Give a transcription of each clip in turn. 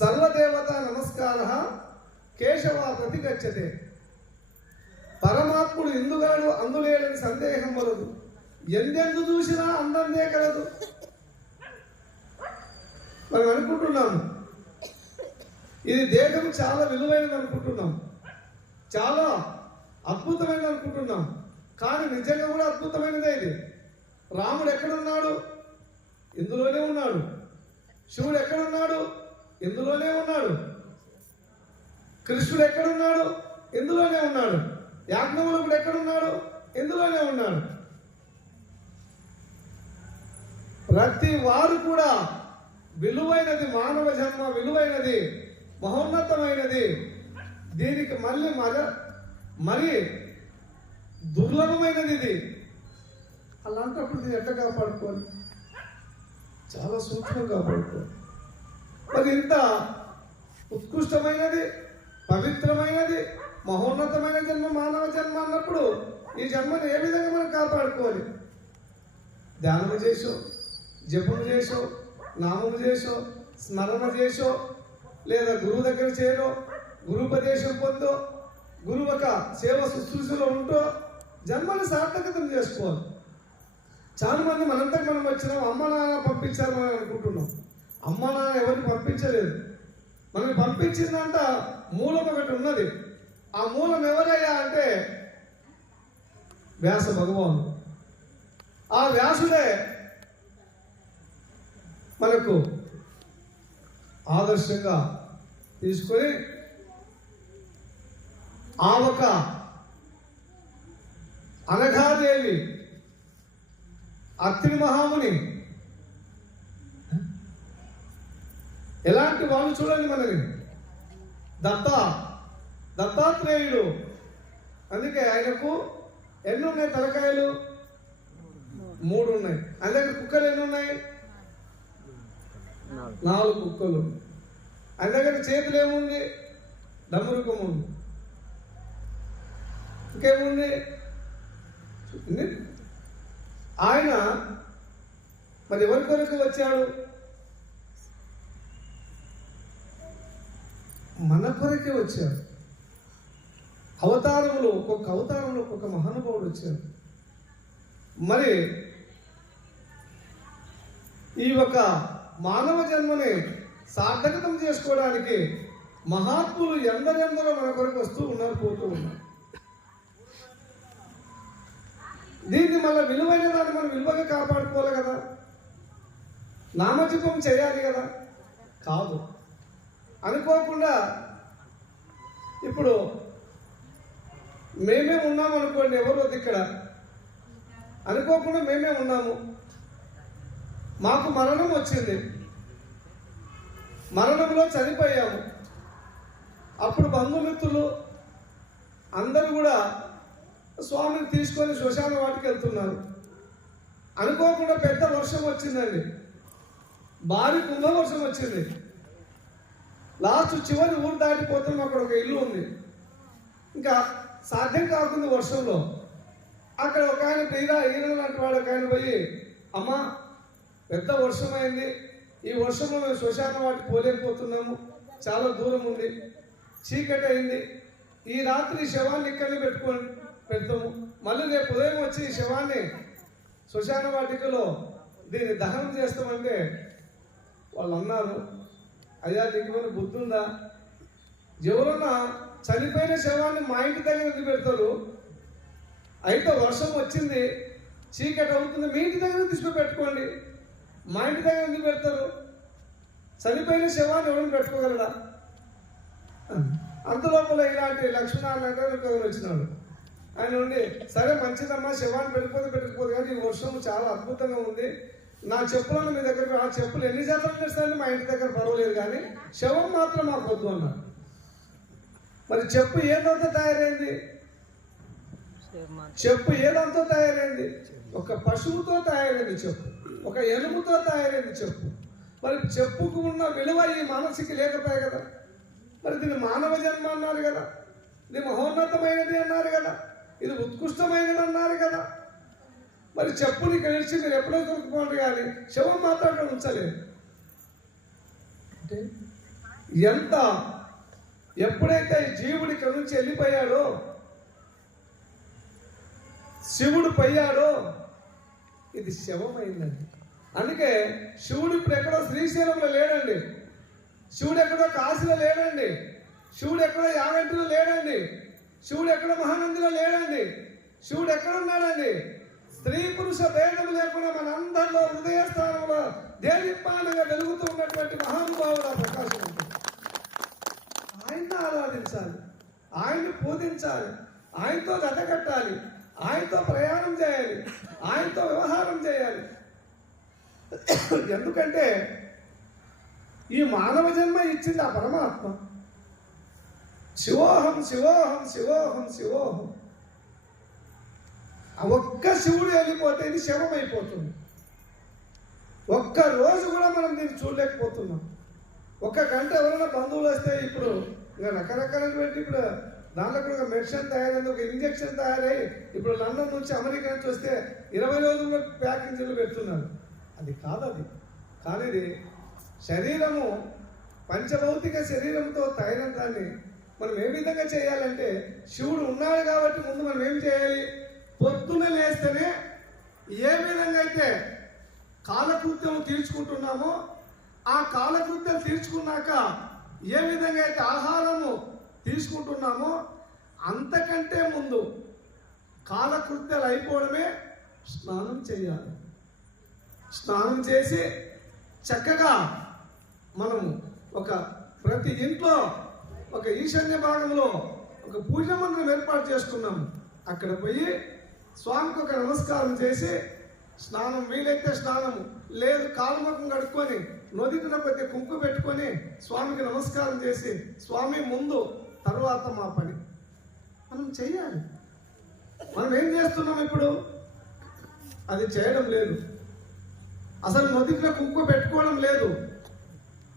సర్వదేవత నమస్కార కేశవ ప్రతిగచ్చతే. పరమాత్ముడు ఎందుగాడు అందులేడని సందేహం వలదు? ఎందెందు చూసినా అందందే కలదు. మనం అనుకుంటున్నాము. ఇది దేహం చాలా విలువైనది అనుకుంటున్నాం. చాలా అద్భుతమైనది అనుకుంటున్నాం. కానీ నిజంగా కూడా అద్భుతమైనదే ఇది. రాముడు ఎక్కడున్నాడు? ఇందులోనే ఉన్నాడు. శివుడు ఎక్కడున్నాడు? ఇందులోనే ఉన్నాడు? కృష్ణుడు ఎక్కడున్నాడు? ఇందులోనే ఉన్నాడు? యాజ్ఞవల్కుడు ఎక్కడున్నాడు? ఇందులోనే ఉన్నాడు? ప్రతి వారు కూడా విలువైనది మానవ జన్మ విలువైనది మహోన్నతమైనది. దీనికి మళ్ళీ మర మరి దుర్లభమైనది ఇది. అలాంటప్పుడు దీన్ని ఎట్లా కాపాడుకోవాలి? చాలా సూక్ష్మంగా కాపాడుకోవాలి. అది ఇంత ఉత్కృష్టమైనది పవిత్రమైనది మహోన్నతమైన జన్మ మానవ జన్మ అన్నప్పుడు ఈ జన్మను ఏ విధంగా మనం కాపాడుకోవాలి? ధ్యానం చేసో జపం చేసో నామం చేసో స్మరణ చేసో లేదా గురువు దగ్గర చేరో గురుపదేశం పొందో గురువు ఒక సేవ శుశ్రూషలో ఉంటో జన్మని సార్థకతం చేసుకోవాలి. చాలా మంది మనంతకు మనం వచ్చినాం అమ్మ నాన్న పంపించాలని అనుకుంటున్నాం. అమ్మ నాన్న ఎవరిని పంపించలేదు. మనకి పంపించిందంట మూలం ఒకటి ఉన్నది. ఆ మూలం ఎవరయ్యా అంటే వ్యాస భగవాను. ఆ వ్యాసుడే మనకు ఆదర్శంగా తీసుకొని ఆవక ఒక అనఘాదేవి అత్రి మహాముని ఎలాంటి వాళ్ళు చూడండి మనకి దత్త దత్తాత్రేయుడు. అందుకే ఆయనకు ఎన్ని ఉన్నాయి తలకాయలు? మూడు ఉన్నాయి ఆయన దగ్గర కుక్కలు ఎన్ని ఉన్నాయి నాలుగు కుక్కలు. ఆయన దగ్గర చేతులు ఏముంది? డమరుకం ఉంది. ఇంకేముంది? ఆయన మరి ఎవరి కొరకు వచ్చాడు? మన కొరకే వచ్చారు. అవతారంలో ఒక్కొక్క అవతారంలో ఒక్కొక్క మహానుభావుడు వచ్చారు. మరి ఈ ఒక మానవ జన్మని సార్థకతం చేసుకోవడానికి మహాత్ములు ఎందరెందరో మన కొరకు వస్తూ ఉన్నారు పోతూ ఉన్నారు. దీన్ని మళ్ళీ విలువైన దాన్ని మనం విలువగా కాపాడుకోవాలి కదా? నామజపం చేయాలి కదా? కాదు. అనుకోకుండా ఇప్పుడు మేమే ఉన్నాము అనుకోండి ఎవరు వద్దు ఇక్కడ. అనుకోకుండా మేమే ఉన్నాము. మాకు మరణం వచ్చింది. మరణంలో చనిపోయాము. అప్పుడు బంధుమిత్రులు అందరూ కూడా స్వామిని తీసుకొని శ్మశాన వాటికి వెళ్తున్నారు. అనుకోకుండా పెద్ద వర్షం వచ్చిందండి. భారీ కుంభ వర్షం వచ్చింది. లాస్ట్ చివరి ఊరు దాటిపోతాం అక్కడ ఒక ఇల్లు ఉంది. ఇంకా సాధ్యం కాకుండా వర్షంలో. అక్కడ ఒక ఆయన తీరా ఈయన లాంటి వాడు ఒక ఆయన పోయి అమ్మా పెద్ద వర్షం అయింది ఈ వర్షంలో మేము శ్మశానం వాటికి పోలేకపోతున్నాము. చాలా దూరం ఉంది. చీకటి అయింది ఈ రాత్రి శవాన్ని ఇక్కడనే పెట్టుకొని పెడతాము. మళ్ళీ రేపు ఉదయం వచ్చి ఈ శవాన్ని శ్మశాన వాటికలో దీన్ని దహనం చేస్తామంటే వాళ్ళు అన్నారు అయ్యా నీకు ఏమైనా బుద్ధి ఎవరన్నా చనిపోయిన శవాన్ని మా ఇంటి దగ్గర ఎందుకు పెడతారు? అయితే వర్షం వచ్చింది చీకటి అవుతుంది మీ ఇంటి దగ్గర తీసుకుని పెట్టుకోండి. మా ఇంటి దగ్గర ఎందుకు పెడతారు? చనిపోయిన శవాన్ని ఎవరిని పెట్టుకోగలరా అంతలోపల ఇలాంటి లక్ష్మీనారాయణ గారు ఒకరు వచ్చినాడు ఆయన ఉండి సరే మంచిదమ్మా శవాన్ని పెట్టుకోదు పెట్టుకోదు కానీ ఈ వర్షం చాలా అద్భుతంగా ఉంది. నా చెప్పులను మీ దగ్గర ఆ చెప్పులు ఎన్ని జాతరలు చేస్తాయని మా ఇంటి దగ్గర పర్వాలేదు కానీ శవం మాత్రం మాకు వద్దు అన్నారు. మరి చెప్పు ఏదంతా తయారైంది? చెప్పు ఏదంతా తయారైంది? ఒక పశువుతో తయారైంది చెప్పు. ఒక ఎలుముతో తయారైంది చెప్పు. మరి చెప్పుకు ఉన్న విలువ ఈ మనసుకి లేకపోయా కదా. మరి దీన్ని మానవ జన్మ అన్నారు కదా. ఇది మహోన్నతమైనది అన్నారు కదా. ఇది ఉత్కృష్టమైనది అన్నారు కదా. మరి చెప్పుని కలిసి మీరు ఎప్పుడో దొరుకుకోండి కానీ శవం మాత్రం అక్కడ ఉంచలేదు. అంటే? ఎంత? ఎప్పుడైతే ఈ జీవుడు ఇక్కడ నుంచి వెళ్ళిపోయాడో శివుడు పోయాడో ఇది శవమైందండి. అందుకే శివుడు ఇప్పుడు ఎక్కడో శ్రీశైలంలో లేడండి. శివుడు ఎక్కడో కాశీలో లేడండి. శివుడు ఎక్కడో యాగంటిలో లేడండి. శివుడు ఎక్కడో మహానందిలో లేడండి. శివుడు ఎక్కడ ఉన్నాడండి? స్త్రీ పురుష భేదం లేకుండా మన అందరిలో హృదయ స్థానంలో దేదీపానంగా వెలుగుతూ ఉన్నటువంటి మహానుభావుల ప్రకాశం ఆయన్ని ఆరాధించాలి ఆయన్ని పూజించాలి ఆయనతో జతకట్టాలి ఆయనతో ప్రయాణం చేయాలి ఆయనతో వ్యవహారం చేయాలి. ఎందుకంటే ఈ మానవ జన్మ ఇచ్చింది ఆ పరమాత్మ. శివోహం శివోహం శివోహం శివోహం. ఒక్క శివుడు వెళ్ళిపోతే ఇది శవమైపోతుంది. ఒక్క రోజు కూడా మనం దీన్ని చూడలేకపోతున్నాం. ఒక్క గంట ఎవరైనా బంధువులు వస్తే ఇప్పుడు ఇంకా రకరకాలైనటువంటి ఇప్పుడు దాంట్లో కూడా ఒక మెడిసిన్ తయారైంది ఒక ఇంజక్షన్ తయారై ఇప్పుడు లండన్ నుంచి అమెరికా నుంచి వస్తే ఇరవై రోజుల్లో ప్యాకింగ్లు పెడుతున్నారు అది కాదు అది కానీ ఇది శరీరము పంచభౌతిక శరీరంతో తయారైన దాన్ని మనం ఏ విధంగా చేయాలంటే శివుడు ఉన్నాడు కాబట్టి ముందు మనం ఏం చేయాలి? పొద్దున లేస్తేనే ఏ విధంగా అయితే కాలకృత్యం తీర్చుకుంటున్నామో ఆ కాలకృత్యం తీర్చుకున్నాక ఏ విధంగా అయితే ఆహారము తీసుకుంటున్నామో అంతకంటే ముందు కాలకృత్యాలు అయిపోవడమే స్నానం చేయాలి. స్నానం చేసి చక్కగా మనం ఒక ప్రతి ఇంట్లో ఒక ఈశాన్య భాగంలో ఒక పూజ మందిరం ఏర్పాటు చేసుకున్నాం. అక్కడ పోయి స్వామికి ఒక నమస్కారం చేసి స్నానం వీలైతే స్నానం లేదు కాలుముఖం కడుక్కొని నొదిటిన కొద్ది కుంకు పెట్టుకొని స్వామికి నమస్కారం చేసి స్వామి ముందు తర్వాత మా పని. మనం చేయాలి మనం ఏం చేస్తున్నాం ఇప్పుడు? అది చేయడం లేదు. అసలు నొదిటిన కుంకు పెట్టుకోవడం లేదు.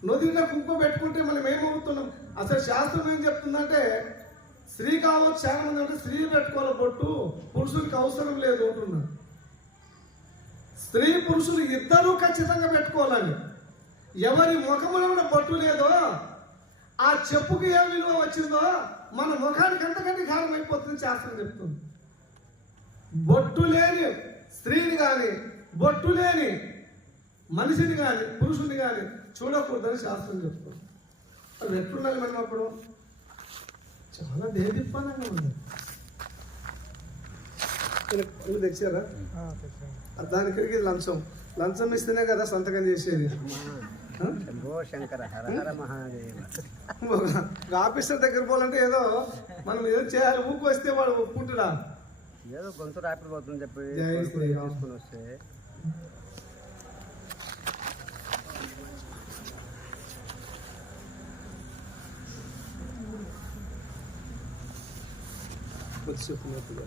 నొదిటిన కుంకు పెట్టుకుంటే మనం ఏమవుతున్నాం? అసలు శాస్త్రం ఏం చెప్తుందంటే స్త్రీ కావచ్చు చాలా మంది అంటే స్త్రీ పెట్టుకోవాలి బొట్టు పురుషుడికి అవసరం లేదు అంటున్నారు స్త్రీ పురుషులు ఇద్దరూ ఖచ్చితంగా పెట్టుకోవాలండి. ఎవరి ముఖములో ఉన్న బొట్టు లేదో ఆ చెప్పుకి ఏ విలువ వచ్చిందో మన ముఖానికి ఎంతకంటే కారణం అయిపోతుంది శాస్త్రం చెప్తుంది. బొట్టు లేని స్త్రీని కానీ బొట్టు లేని మనిషిని కానీ పురుషుని కానీ చూడకూడదని శాస్త్రం చెప్తుంది. అది ఎట్లుండాలి మనం అప్పుడు చాలా దేదీప్పానంగా ఉంది. నువ్వు తెచ్చారా దానికి లంచం. లంచం ఇస్తేనే కదా సంతకం చేసేది. ఆ? శంభో శంకర హర హర మహాదేవ. ఒక ఆఫీసర్ దగ్గర పోవాలంటే ఏదో మనం ఏదో చేయాలి ఊకు వస్తే వాడు ఒప్పుకుంటుడా ఏదో గొంతు రాపిడి పోతుందని చెప్పి వస్తే. చెప్పినట్టుగా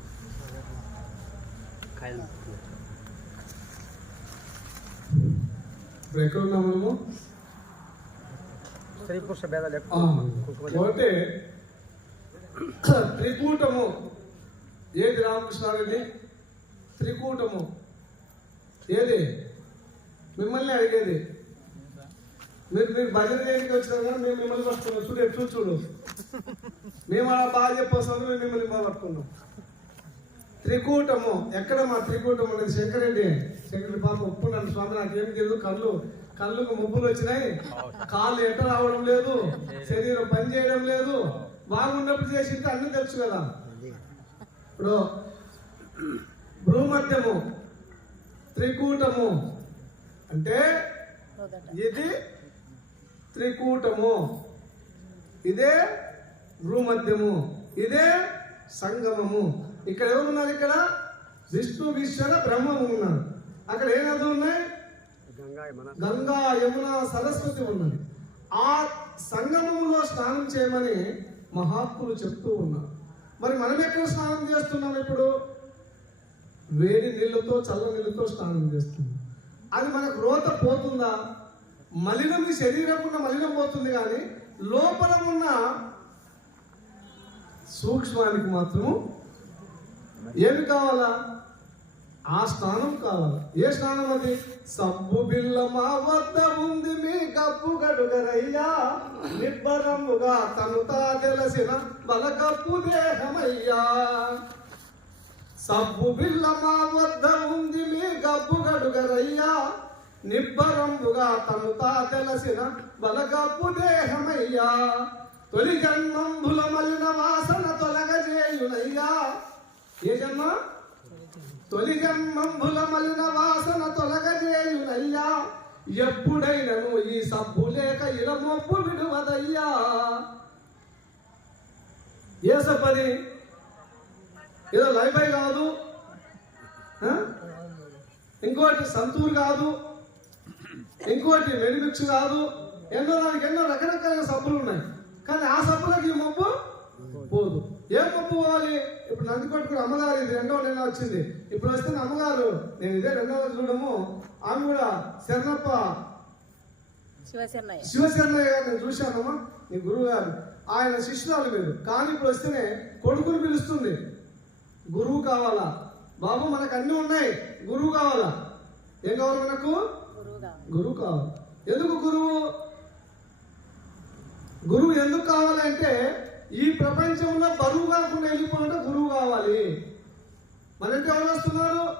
కాయలు ఇప్పుడు ఎక్కడ ఉన్నాం మనము ఒకటి త్రికూటము. ఏది రామకృష్ణారెడ్డి త్రికూటము. ఏది? మిమ్మల్ని అడిగేది. మీరు మీరు భజన చేయడానికి వచ్చినారు? కానీ మేము మిమ్మల్ని పట్టుకున్నాం చూడు ఎట్లు చూడు. మేము అలా బాగా చెప్పొస్తాము మేము మిమ్మల్ని బాగా పట్టుకున్నాం త్రికూటము ఎక్కడ మా త్రికూటం అనేది శంకరెడ్డి శంకరెడ్డి పాప నన్ను స్వామి నాకేం తెలియదు కళ్ళు కళ్ళుకు ముబ్బులు వచ్చినాయి. కాళ్ళు ఎట రావడం లేదు. శరీరం పని చేయడం లేదు. బాగున్నప్పుడు చేసింటే అన్ని తెలుసు కదా. ఇప్పుడు భూమధ్యము త్రికూటము అంటే ఇది త్రికూటము. ఇదే భూమధ్యము. ఇదే సంగమము. ఇక్కడ ఎవరు ఉన్నారు ఇక్కడ? విష్ణు ఈశ్వర బ్రహ్మము ఉన్నారు అక్కడ ఏ నదులు ఉన్నాయి గంగా మన గంగా యమున సరస్వతి ఉన్నది. ఆ సంగమంలో స్నానం చేయమని మహాత్ములు చెప్తూ ఉన్నారు. మరి మనం ఎక్కడ స్నానం చేస్తున్నాం ఇప్పుడు? వేడి నీళ్ళతో చల్ల నీళ్ళతో స్నానం చేస్తున్నాం. అది మనకు రోత పోతుందా? మలినం శరీరం ఉన్న మలినం పోతుంది కానీ లోపల ఉన్న సూక్ష్మానికి మాత్రము ఏమి కావాలా? ఆ స్నానం కావాలి? ఏ స్నానం అది? సబ్బు బిల్ల మా వద్ద ఉంది మీ గబ్బు గడుగరయ్యా. నిబ్బరముగా తనుతా తెలిసిన బలకప్పు దేహమయ్యా. సబ్బు బిల్ల మా వద్ద ఉంది మీ గబ్బు గడుగరయ్యా. నిబ్బరంబుగా తనుతా తెలిసిన బలకప్పు దేహమయ్యా. తొలి జన్మంబుల మలిన వాసన తొలగజేయునయ్యా. ఏ జన్మ? తొలి జన్మంబుల మలిన వాసన తొలగజేయునయ్యా. ఎప్పుడైనను ఈ సబ్బు లేక ఇరమొప్పు విడువదయ్యా. ఏ సబ్బది ఏదో లైఫై కాదు? ఇంకోటి సంతూర్ కాదు? ఇంకోటి మెడిమిక్స్ కాదు? ఎన్నో దానికి ఎన్నో రకరకాల సబ్బులు ఉన్నాయి కానీ ఆ సబ్బులకు ఈ మబ్బు పోదు. ఏం మబ్బు పోవాలి? ఇప్పుడు నంది కొట్టుకుని అమ్మగారు ఇది రెండో నెల వచ్చింది. ఇప్పుడు వస్తే నా అమ్మగారు. నేను ఇదే రెండో రోజు చూడము. ఆమె కూడా శరణప్ప శివశరణయ్య. శివశరణయ్య గారు నేను చూశానమ్మా. నీ గురువు గారు ఆయన శిష్యురాలు మీరు. కానీ ఇప్పుడు వస్తేనే కొడుకుని పిలుస్తుంది. గురువు కావాలా? బాబు మనకు అన్ని ఉన్నాయి. గురువు కావాలా? ఏం కావాలి మనకు? గురువు కావాలి. ఎందుకు గురువు? గురువు ఎందుకు కావాలంటే ఈ ప్రపంచంలో బరువు కాకుండా వెళ్ళిపోవాలంటే గురువు కావాలి. మన ఎవరు వస్తున్నారు?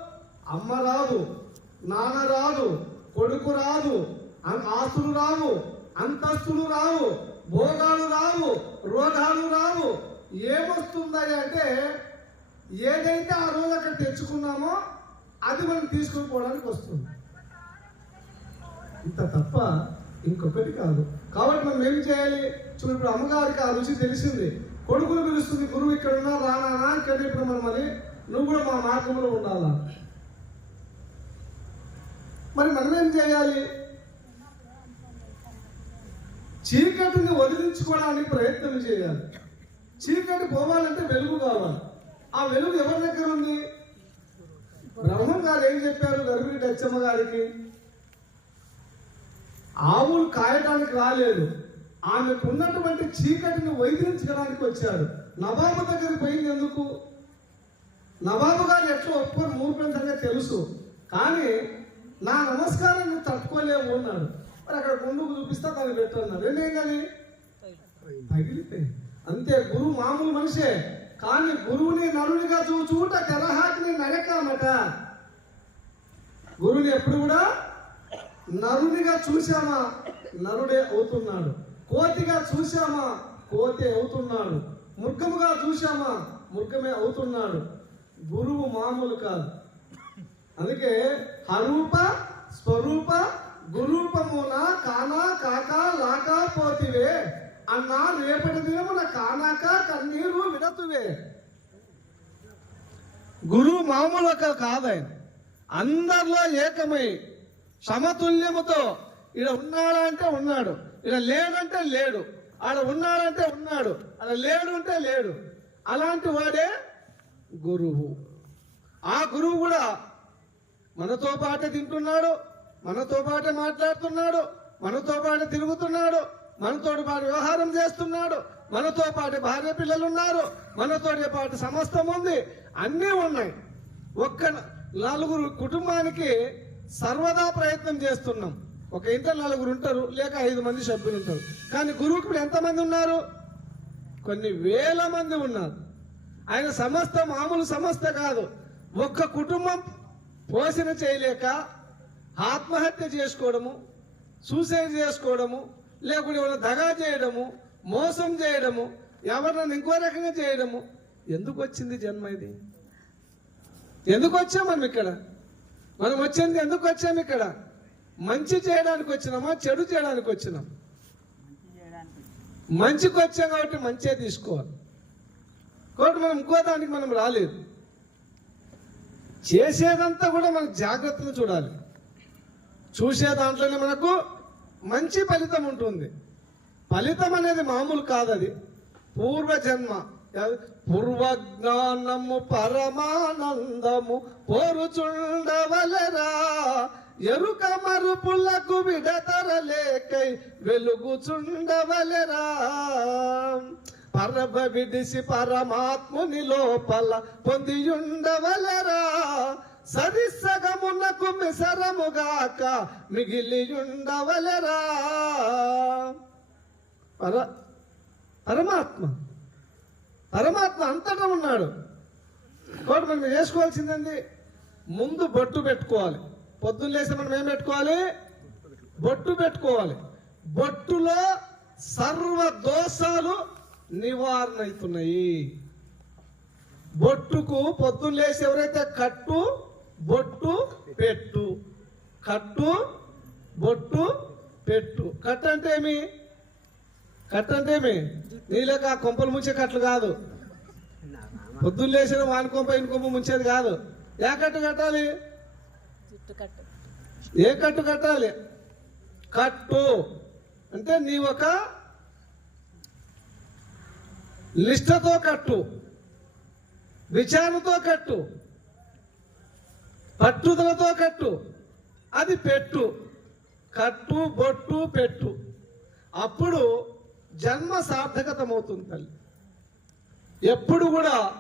అమ్మ రాదు నాన్న రాదు కొడుకు రాదు ఆస్తులు రావు అంతస్తులు రావు భోగాలు రావు రోగాలు రావు. ఏమొస్తుందని అంటే ఏదైతే ఆ రోజు అక్కడ తెచ్చుకున్నామో అది మనం తీసుకుని పోవడానికి వస్తుంది. ఇంత తప్ప ఇంకొకటి కాదు. కాబట్టి మనం ఏం చేయాలి? చూడు ఇప్పుడు అమ్మగారికి ఆ రుచి తెలిసింది. కొడుకులు పిలుస్తుంది గురువు ఇక్కడ ఉన్నా రానా ఇక్కడ ఇప్పుడు మనం మరి నువ్వు కూడా మా మార్గంలో ఉండాలా? మరి మనం ఏం చేయాలి? చీకటిని వదిలించుకోవడానికి ప్రయత్నం చేయాలి. చీకటి పోవాలంటే వెలుగు కావాలి. ఆ వెలుగు ఎవరి దగ్గర ఉంది? బ్రహ్మం గారు ఏం చెప్పారు? గర్భిణి డచ్చమ్మ గారికి? ఆవులు కాయటానికి రాలేదు. ఆమెకు ఉన్నటువంటి చీకటిని వైద్యించడానికి వచ్చాడు నవాబు దగ్గరికి పోయింది ఎందుకు? నవాబు గారు ఎట్లా ఒప్పుకొని మూర్ఖుల తెలుసు. కానీ నా నమస్కారాన్ని తట్టుకోలేము అన్నాడు. మరి అక్కడ గుండుకు చూపిస్తా తను పెట్టన్నాడు రెండేం కానీ? పగిలిపోయి అంతే గురువు మామూలు మనిషే. కానీ గురువుని నరునిగా చూచూట కలహాటిని నడకామట గురువుని ఎప్పుడు కూడా నరునిగా చూశామా? నరుడే అవుతున్నాడు. కోతిగా చూశామా? కోతి అవుతున్నాడు. మృగముగా చూశామా? మృగమే అవుతున్నాడు. గురువు మామూలు కాదు. అందుకే హరూప స్వరూప గురూపమున కానా కాక లాకా పోతివే. అన్నా రేపటి దినమున కానాక కన్నీరు విడతువే. గురువు మామూలు ఒక ఆయన అందరిలో ఏకమై సమతుల్యముతో ఈడ ఉన్నాడా అంటే ఉన్నాడు ఈడ లేడంటే లేడు ఆడ ఉన్నాడంటే ఉన్నాడు ఆడ లేడు అంటే లేడు. అలాంటి వాడే గురువు. ఆ గురువు కూడా మనతో పాటే తింటున్నాడు మనతో పాటే మాట్లాడుతున్నాడు మనతో పాటు తిరుగుతున్నాడు మనతో పాటు వ్యవహారం చేస్తున్నాడు మనతో పాటు భార్య పిల్లలు ఉన్నారు మనతో పాటు సమస్తం ఉంది అన్నీ ఉన్నాయి. ఒక్క నలుగురు కుటుంబానికి సర్వదా ప్రయత్నం చేస్తున్నాం. ఒక ఇంట్లో నలుగురు ఉంటారు లేక ఐదు మంది సభ్యులు ఉంటారు. కానీ గురువుకి ఇప్పుడు ఎంతమంది ఉన్నారు? కొన్ని వేల మంది ఉన్నారు. ఆయన సమస్త మామూలు సమస్త కాదు. ఒక్క కుటుంబం పోషణ చేయలేక ఆత్మహత్య చేసుకోవడము సూసైడ్ చేసుకోవడము లేకుంటే ఎవరైనా దగా చేయడము మోసం చేయడము ఎవరినైనా ఇంకో రకంగా చేయడము. ఎందుకు వచ్చింది జన్మ ఇది? ఎందుకు వచ్చాం మనం ఇక్కడ? మనం వచ్చింది ఎందుకు వచ్చాం ఇక్కడ? మంచి చేయడానికి వచ్చినామా? చెడు చేయడానికి వచ్చినాం? మంచికి వచ్చాం కాబట్టి మంచిగా తీసుకోవాలి. కాబట్టి మనం ఇంకో దానికి మనం రాలేదు. చేసేదంతా కూడా మనకు జాగ్రత్తగా చూడాలి. చూసే దాంట్లోనే మనకు మంచి ఫలితం ఉంటుంది. ఫలితం అనేది మామూలు కాదు అది పూర్వజన్మ. పూర్వజ్ఞానము పరమానందము పోరుచుండవలరా. ఎరుక మరుపులకు విడతరలేకై వెలుగుచుండవలరా. పరభ విడిసి పరమాత్ముని లోపల పొందియుండవలరా. సరిసగమునకు మిసరముగాక మిగిలియుండవలరా. పర పరమాత్మ పరమాత్మ అంతటా ఉన్నాడు. కాబట్టి మనం చేసుకోవాల్సిందండి ముందు బొట్టు పెట్టుకోవాలి. పొద్దున్న లేసి మనం ఏం పెట్టుకోవాలి? బొట్టు పెట్టుకోవాలి. బొట్టులో సర్వ దోషాలు నివారణ అవుతున్నాయి బొట్టుకు పొద్దున్న లేసి ఎవరైతే కట్టు బొట్టు పెట్టు. కట్టు బొట్టు పెట్టు. కట్టు అంటే ఏమి? కట్టు అంటే నీళ్ళకి ఆ కొంపలు ముంచే కట్లు కాదు. పొద్దున్న లేచిన వాని కొంప ఇన్ని కొంప ముంచేది కాదు. ఏ కట్టు కట్టాలి? ఏ కట్టు కట్టాలి? కట్టు. అంటే నీ ఒక నిష్టతో కట్టు. విచారణతో కట్టు. పట్టుదలతో కట్టు. అది పెట్టు. కట్టు బొట్టు పెట్టు. అప్పుడు జన్మ సార్థకతమవుతుంది తల్లి. ఎప్పుడు కూడా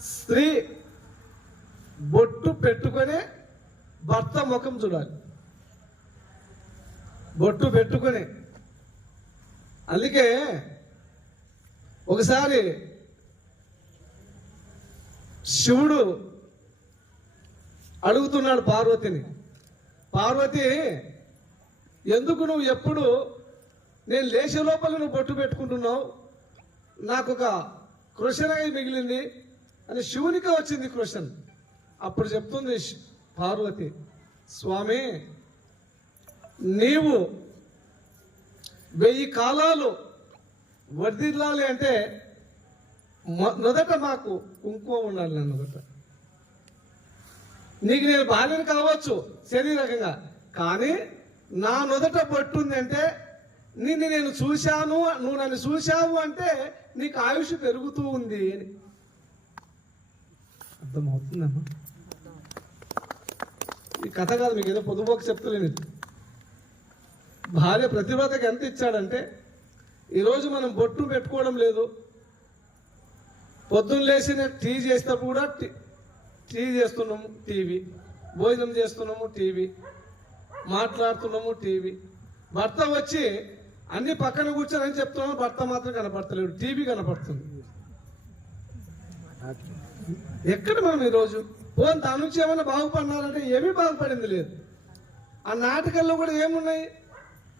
స్త్రీ బొట్టు పెట్టుకొని భర్త ముఖం చూడాలి. బొట్టు పెట్టుకొని. అందుకే ఒకసారి శివుడు అడుగుతున్నాడు పార్వతిని. పార్వతి ఎందుకు నువ్వు ఎప్పుడు నేను లేచే లోపల నువ్వు బొట్టు పెట్టుకుంటున్నావు. నాకు ఒక క్వశ్చన్ అయి మిగిలింది అని శివునికి వచ్చింది క్వశ్చన్ అప్పుడు చెప్తుంది పార్వతి స్వామి నీవు వెయ్యి కాలాలు వర్దిల్లాలి అంటే మొదట మాకు కుంకుమ ఉండాలి నా మొదట. నీకు నేను బాల్యం కావచ్చు శరీరకంగా. కానీ నా నుదట పట్టుంది అంటే నిన్ను నేను చూశాను నువ్వు నన్ను చూశావు అంటే నీకు ఆయుష్ పెరుగుతూ ఉంది అని. అర్థమవుతుందమ్మా? ఈ కథ కాదు మీకు ఏదో పొదుపోక చెప్తలేను. భార్య ప్రతిభతకి ఎంత ఇచ్చాడంటే ఈరోజు మనం బొట్టు పెట్టుకోవడం లేదు. పొద్దున్న లేచిన టీ చేసినప్పుడు కూడా టీ టీ చేస్తున్నాము టీవీ. భోజనం చేస్తున్నాము టీవీ. మాట్లాడుతున్నాము టీవీ. భర్త వచ్చి అన్ని పక్కన కూర్చోనని చెప్తున్నాను భర్త మాత్రం కనపడతలేడు. టీవీ కనపడుతుంది. ఎక్కడ మనం ఈరోజు? పోన్ దాని నుంచి ఏమైనా బాగుపడినారంటే ఏమీ బాగుపడింది లేదు. ఆ నాటకాల్లో కూడా ఏమున్నాయి?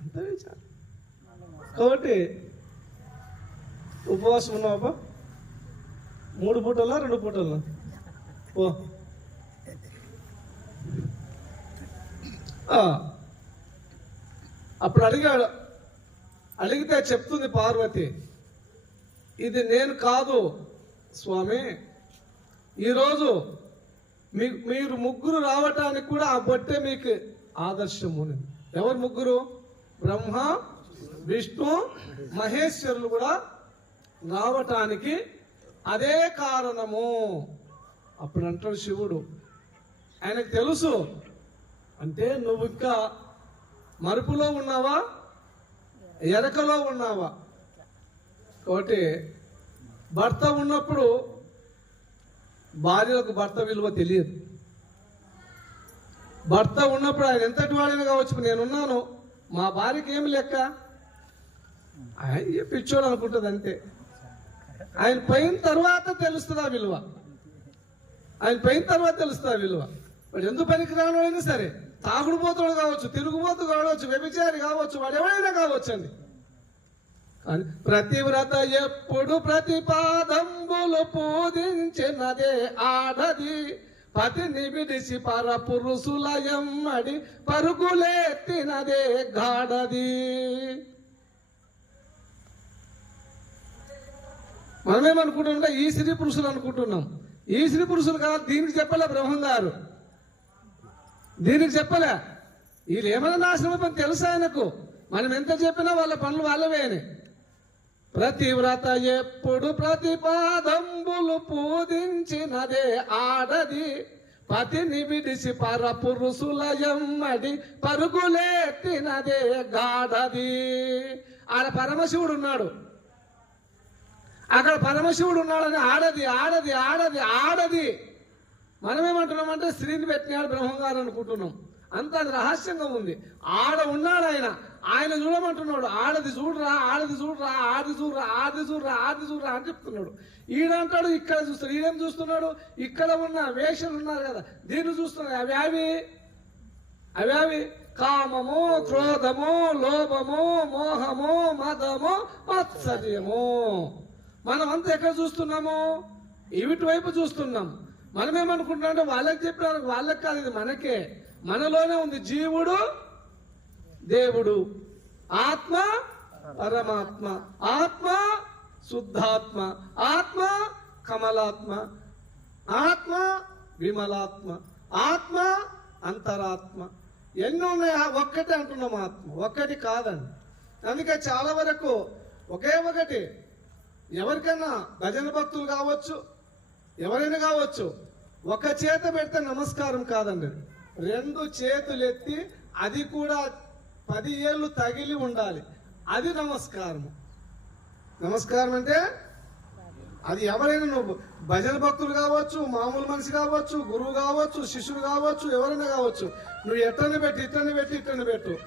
అంతే కాబట్టి ఉపవాసం ఉన్నావా మూడు పూటలా రెండు పూటలా? ఓ. అప్పుడు అడిగాడు అడిగితే చెప్తుంది పార్వతి ఇది నేను కాదు స్వామి. ఈరోజు మీ మీరు ముగ్గురు రావటానికి కూడా ఆ బట్టే మీకు ఆదర్శము ఎవరు ముగ్గురు? బ్రహ్మ విష్ణు మహేశ్వరులు కూడా రావటానికి అదే కారణము. అప్పుడు అంటాడు శివుడు ఆయనకు తెలుసు అంటే నువ్వు ఇంకా మరుపులో ఉన్నావా? ఎరకలో ఉన్నావా? కాబట్టి భర్త ఉన్నప్పుడు భార్యలకు భర్త విలువ తెలియదు. భర్త ఉన్నప్పుడు ఆయన ఎంతటి వాడైనా కావచ్చు నేనున్నాను మా భార్యకి ఏమి లెక్క? ఆయన పిచ్చోడు అనుకుంటుంది అంతే. ఆయన పోయిన తర్వాత తెలుస్తుంది ఆ విలువ. ఆయన పోయిన తర్వాత తెలుస్తుంది ఆ విలువ. వాడు ఎందుకు పనికి రానోడైనా సరే. తాగుడుపోతుడు కావచ్చు తిరుగుబోతు కావచ్చు వ్యభిచారి కావచ్చు వాడు ఎవడైనా కావచ్చు అండి. కానీ ప్రతివ్రత ఎప్పుడు ప్రతిపాదంబులు పూజించినదే ఆడది. పతిని విడిచి పర పురుషుల పరుగులెత్తినదే గాడది. మనమేమనుకుంటున్నాం ఈ స్త్రీ పురుషులు అనుకుంటున్నాం. ఈ స్త్రీ పురుషులు కాదు దీనికి చెప్పలే బ్రహ్మం గారు దీనికి చెప్పలే. వీళ్ళు ఏమైనా నాశనం పని తెలుసు ఆయనకు? మనం ఎంత చెప్పినా వాళ్ళ పనులు వాళ్ళవే అని. ప్రతివ్రత ఎప్పుడు ప్రతిపాదంబులు పూజించినదే ఆడది. పతిని విడిసి పర పరుగులేత్తినదే ఎమ్మడి గాడది. ఆడ పరమశివుడు ఉన్నాడు. అక్కడ పరమశివుడు ఉన్నాడని ఆడది ఆడది ఆడది ఆడది. మనమేమంటున్నామంటే స్త్రీని పెట్టినాడు బ్రహ్మంగారు అనుకుంటున్నాం. అంత అది రహస్యంగా ఉంది. ఆడ ఉన్నాడు ఆయన. ఆయన చూడమంటున్నాడు. ఆడది చూడరా ఆడది చూడరా ఆది చూడరా ఆది చూడరా ఆది చూడరా అని చెప్తున్నాడు. ఈడంటాడు ఇక్కడ చూస్తాడు ఈడేం చూస్తున్నాడు? ఇక్కడ ఉన్న వేషలు ఉన్నారు కదా దీన్ని చూస్తున్నాడు. అవి అవి? అవి అవి? కామము క్రోధము లోభము మోహము మదము మత్సర్యము. మనం అంతా ఎక్కడ చూస్తున్నాము? ఇవిటి వైపు చూస్తున్నాం. మనం అంటే వాళ్ళకి చెప్పినారు వాళ్ళకి కాదు ఇది మనకే. మనలోనే ఉంది జీవుడు దేవుడు. ఆత్మ పరమాత్మ. ఆత్మ శుద్ధాత్మ. ఆత్మ కమలాత్మ. ఆత్మ విమలాత్మ. ఆత్మ అంతరాత్మ. ఎన్ని ఉన్నాయా ఒక్కటే అంటున్నాం ఆత్మ. ఒక్కటి కాదండి. అందుకే చాలా వరకు ఒకే ఒకటి. ఎవరికైనా భజన భక్తులు కావచ్చు ఎవరైనా కావచ్చు ఒక చేత పెడితే నమస్కారం కాదండి. రెండు చేతులు ఎత్తి అది కూడా పది ఏళ్ళు తగిలి ఉండాలి. అది నమస్కారం. నమస్కారం అంటే అది ఎవరైనా నువ్వు భజన భక్తులు కావచ్చు మామూలు మనిషి కావచ్చు గురువు కావచ్చు శిష్యుడు కావచ్చు ఎవరైనా కావచ్చు నువ్వు ఎట్టని పెట్టి ఇట్టని పెట్టి ఇట్టని పెట్టు.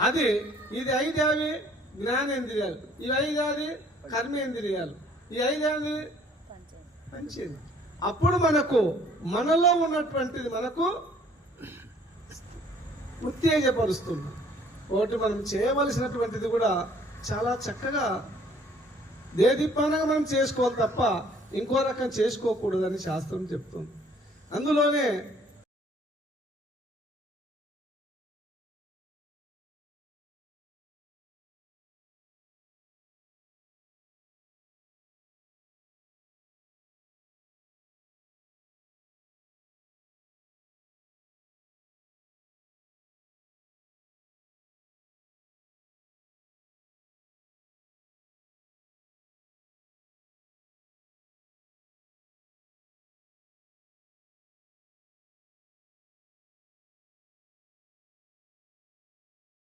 అది ఇది ఐదు అవి జ్ఞానేంద్రియాలు. ఈ ఐదు అది కర్మేంద్రియాలు. ఈ ఐదు అది పంచాయతీ మంచిది అప్పుడు మనకు మనలో ఉన్నటువంటిది మనకు ఉత్తేజపరుస్తుంది. ఒకటి మనం చేయవలసినటువంటిది కూడా చాలా చక్కగా దేదీపానంగా మనం చేసుకోవాలి తప్ప ఇంకో రకం చేసుకోకూడదని శాస్త్రం చెప్తుంది. అందులోనే